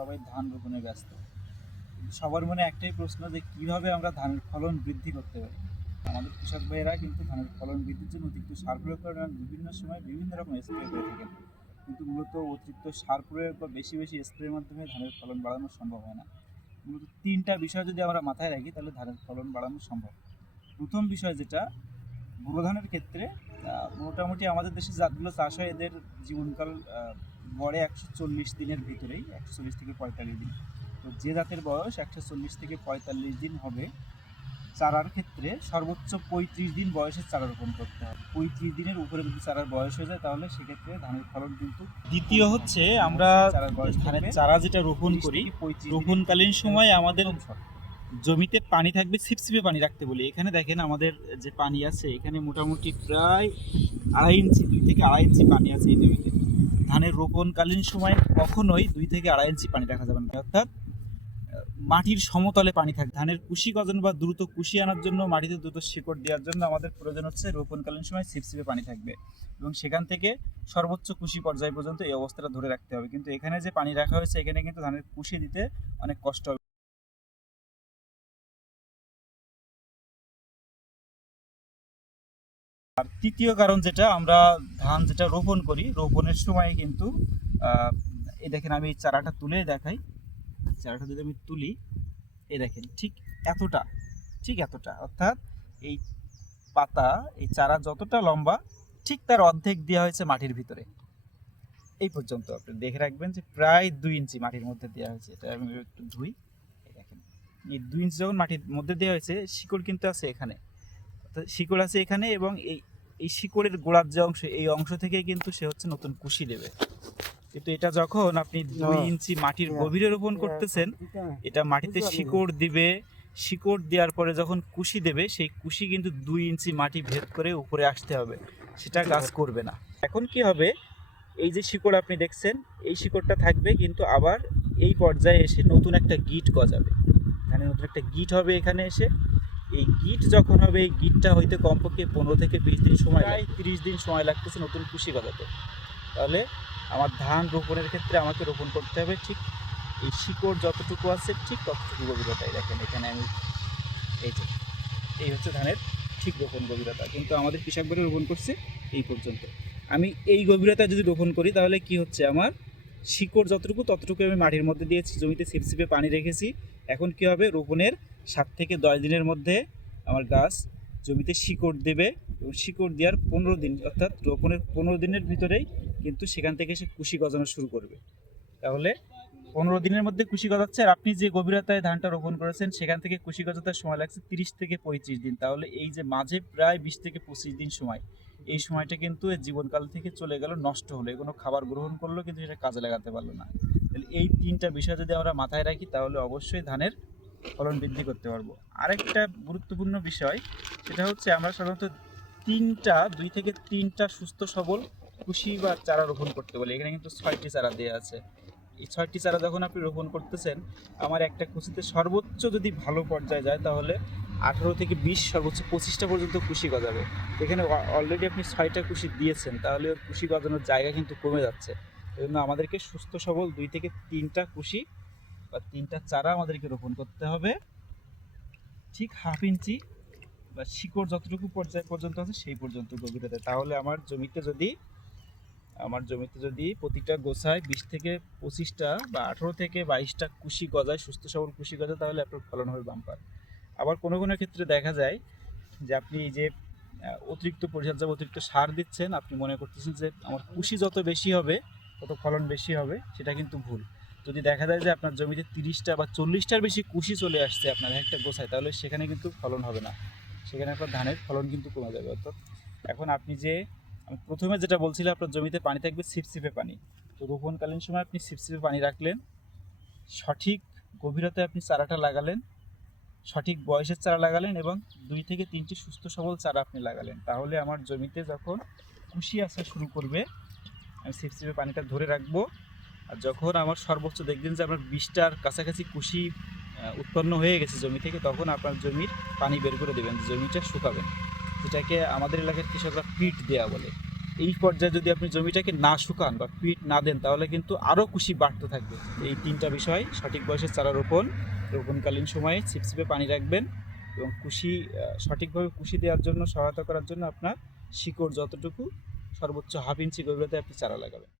সবাই ধান রোপণে ব্যস্ত। সবার মনে একটাই প্রশ্ন যে, কীভাবে আমরা ধানের ফলন বৃদ্ধি করতে পারি? আমাদের কৃষক ভাইয়েরা কিন্তু ধানের ফলন বৃদ্ধির জন্য অতিরিক্ত সার প্রয়োগ করেন বিভিন্ন সময় বিভিন্ন রকম স্প্রে করে থাকেন। কিন্তু মূলত অতিরিক্ত সার প্রয়োগ বা বেশি বেশি স্প্রের মাধ্যমে ধানের ফলন বাড়ানো সম্ভব হয় না। মূলত তিনটা বিষয় যদি আমরা মাথায় রাখি, তাহলে ধানের ফলন বাড়ানো সম্ভব। প্রথম বিষয় যেটা ব্যুরো ধানের ক্ষেত্রে মোটামুটি আমাদের দেশে জাতগুলো চাষ হয় এদের জীবনকাল গড়ে একশো চল্লিশ দিনের ভিতরেই একশো চল্লিশ থেকে পঁয়তাল্লিশ দিন। তো যে জাতের বয়স একশো চল্লিশ থেকে পঁয়তাল্লিশ দিন হবে চারার ক্ষেত্রে সর্বোচ্চ পঁয়ত্রিশ দিন বয়সে চারা রোপণ করতে হবে। পঁয়ত্রিশ দিনের উপরে যদি চারার বয়স হয়ে যায় তাহলে সেক্ষেত্রে ধানের ফলন কিন্তু দ্বিতীয় হচ্ছে আমরা ধানের চারা যেটা রোপণ করি থেকে 35 দিনের রোপণকালীন সময় আমাদের জমিতে পানি থাকবে ছিপছিপে পানি রাখতে বলি। এখানে দেখেন আমাদের যে পানি আছে এখানে মোটামুটি প্রায় আড়াই ইঞ্চি দুই থেকে আড়াই ইঞ্চি পানি আছে এই জমিতে। ধানের রোপণকালীন সময় কখনোই দুই থেকে আড়াই ইঞ্চি পানি রাখা যাবে না। অর্থাৎ মাটির সমতলে পানি থাকে। ধানের কুশি গজন বা দ্রুত কুশি আনার জন্য মাটিতে দ্রুত শিকড় দেওয়ার জন্য আমাদের প্রয়োজন হচ্ছে রোপণকালীন সময় সিপসিপে পানি থাকবে। এবং সেখান থেকে সর্বোচ্চ কুশি পর্যায় পর্যন্ত এই অবস্থাটা ধরে রাখতে হবে। কিন্তু এখানে যে পানি রাখা হয়েছে, এখানে কিন্তু ধানের কুশি দিতে অনেক কষ্ট হবে। তৃতীয় কারণ যেটা, আমরা ধান যেটা রোপণ করি, রোপণের সময় কিন্তু এই দেখেন আমি চারাটা তুলে দেখাই। চারাটা যদি আমি তুলি, এই দেখেন ঠিক এতটা ঠিক এতটা। অর্থাৎ এই পাতা, এই চারা যতটা লম্বা, ঠিক তার অর্ধেক দেওয়া হয়েছে মাটির ভিতরে। এই পর্যন্ত আপনি দেখে রাখবেন যে প্রায় দুই ইঞ্চি মাটির মধ্যে দেওয়া হয়েছে। এটা আমি একটু ধুই দেখেন। এই দুই ইঞ্চি যখন মাটির মধ্যে দেওয়া হয়েছে, শিকড় কিন্তু আছে এখানে। শিকড় আছে এখানে এবং এই এই শিকড়ের গোড়ার যে অংশ এই অংশ থেকে কিন্তু সে হচ্ছে নতুন কুশি দেবে। কিন্তু এটা যখন আপনি দুই ইঞ্চি মাটির গভীরে রোপণ করতেছেন এটা মাটিতে শিকড় দিবে শিকড় দেওয়ার পরে যখন কুশি দেবে সেই কুশি কিন্তু দুই ইঞ্চি মাটি ভেদ করে উপরে আসতে হবে। সেটা গাছ করবে না। এখন কি হবে? এই যে শিকড় আপনি দেখছেন এই শিকড়টা থাকবে কিন্তু আবার এই পর্যায়ে এসে নতুন একটা গিট গজাবে। মানে নতুন একটা গিট হবে এখানে এসে। এই গিট যখন হবে এই গিটটা হইতে কমপক্ষে পনেরো থেকে বিশ দিন সময় প্রায় তিরিশ দিন সময় লাগতেছে নতুন কুশি গজাতে তাহলে আমার ধান রোপণের ক্ষেত্রে আমাকে রোপণ করতে হবে ঠিক এই শিকড় যতটুকু আছে ঠিক ততটুকু গভীরতাই দেখেন এখানে আমি এই যে এই হচ্ছে ধানের ঠিক রোপণ গভীরতা। কিন্তু আমাদের কৃষকবারে রোপণ করছে এই পর্যন্ত। আমি এই গভীরতা যদি রোপণ করি তাহলে কি হচ্ছে আমার? শিকড় যতটুকু ততটুকু আমি মাটির মধ্যে দিয়েছি জমিতে ছিপছিপে পানি রেখেছি। এখন কি হবে? রোপণের সাত থেকে দশ দিনের মধ্যে আমার গাছ জমিতে শিকড় দেবে এবং শিকড় দেওয়ার পনেরো দিন, অর্থাৎ রোপণের পনেরো দিনের ভিতরেই কিন্তু সেখান থেকে সে কুশি গজানো শুরু করবে। তাহলে পনেরো দিনের মধ্যে কুশি গজাচ্ছে আর আপনি যে গভীরতায় ধানটা রোপণ করেছেন, সেখান থেকে কুশি গজাতে সময় লাগছে তিরিশ থেকে পঁয়ত্রিশ দিন। তাহলে এই যে মাঝে প্রায় বিশ থেকে পঁচিশ দিন সময়, এই সময়টা কিন্তু জীবনকাল থেকে চলে গেল, নষ্ট হলো। কোনো খাবার গ্রহণ করল কিন্তু সেটা কাজে লাগাতে পারল না। তাহলে এই তিনটা বিষয় যদি আমরা মাথায় রাখি, তাহলে অবশ্যই ধানের ফলন বৃদ্ধি করতে পারব। আরেকটা গুরুত্বপূর্ণ বিষয়, সেটা হচ্ছে আমরা সাধারণত তিনটা, দুই থেকে তিনটা সুস্থ সবল কুশি বা চারা রোপণ করতে বলি। এখানে কিন্তু ছয়টি চারা দেওয়া আছে। এই ছয়টি চারা যখন আপনি রোপণ করতেছেন, আমার একটা কুশিতে সর্বোচ্চ যদি ভালো পর্যায়ে যায়, তাহলে আঠারো থেকে বিশ, সর্বোচ্চ পঁচিশটা পর্যন্ত কুশি গজাবে। এখানে অলরেডি আপনি ছয়টা কুশি দিয়েছেন, তাহলে কুশি গজানোর জায়গা কিন্তু কমে যাচ্ছে। এই জন্য আমাদেরকে সুস্থ সবল দুই থেকে তিনটা কুশি বা তিনটা চারা আমাদেরকে রোপণ করতে হবে। ঠিক হাফ ইঞ্চি বা শিকড় যতটুকু পর্যায় পর্যন্ত আছে সেই পর্যন্ত গভীরতা। তাহলে আমার জমিতে যদি, আমার জমিতে যদি প্রতিটা গোছায় বিশ থেকে পঁচিশটা বা আঠেরো থেকে বাইশটা কুশি গজায়, সুস্থ সবল কুশি গজায়, তাহলে আপনার ফলন হবে বাম্পার। আবার কোনো কোনো ক্ষেত্রে দেখা যায় যে আপনি এই যে অতিরিক্ত পরিচর্যা অতিরিক্ত সার দিচ্ছেন, আপনি মনে করতেছেন যে আমার কুশি যত বেশি হবে, তত ফলন বেশি হবে, সেটা কিন্তু ভুল। যদি দেখা যায় যে আপনার জমিতে তিরিশটা বা চল্লিশটার বেশি কুশি চলে আসছে আপনার একটা গোছায়, তাহলে সেখানে কিন্তু ফলন হবে না। সেখানে আপনার ধানের ফলন কিন্তু কমে যাবে। অর্থাৎ এখন আপনি যে প্রথমে যেটা বলছিলাম, আপনার জমিতে পানি থাকবে ছিপছিপে পানি। তো রোপণকালীন সময় আপনি ছিপছিপে পানি রাখলেন, সঠিক গভীরতায় আপনি চারাটা লাগালেন, সঠিক বয়সের চারা লাগালেন এবং দুই থেকে তিনটি সুস্থ সবল চারা আপনি লাগালেন। তাহলে আমার জমিতে যখন কুশি আসা শুরু করবে, আমি ছিপছিপে পানিটা ধরে রাখব। আর যখন আমার সর্বোচ্চ দেখবেন যে আপনার বিশটার কাছাকাছি কুশি উৎপন্ন হয়ে গেছে জমি থেকে, তখন আপনার জমির পানি বের করে দেবেন, জমিটা শুকাবেন। যেটাকে আমাদের এলাকার কৃষকরা পিট দেওয়া বলে। এই পর্যায়ে যদি আপনি জমিটাকে না শুকান বা পিট না দেন, তাহলে কিন্তু আরও কুশি বাড়তে থাকবে। এই তিনটা বিষয় সঠিক বয়সে চারা রোপণ, রোপণকালীন সময়ে ছিপছিপে পানি রাখবেন এবং কুশি সঠিকভাবে কুশি দেওয়ার জন্য, সহায়তা করার জন্য আপনার শিকড় যতটুকু সর্বোচ্চ হাফ ইঞ্চি গভীরতায় আপনি চারা লাগাবেন।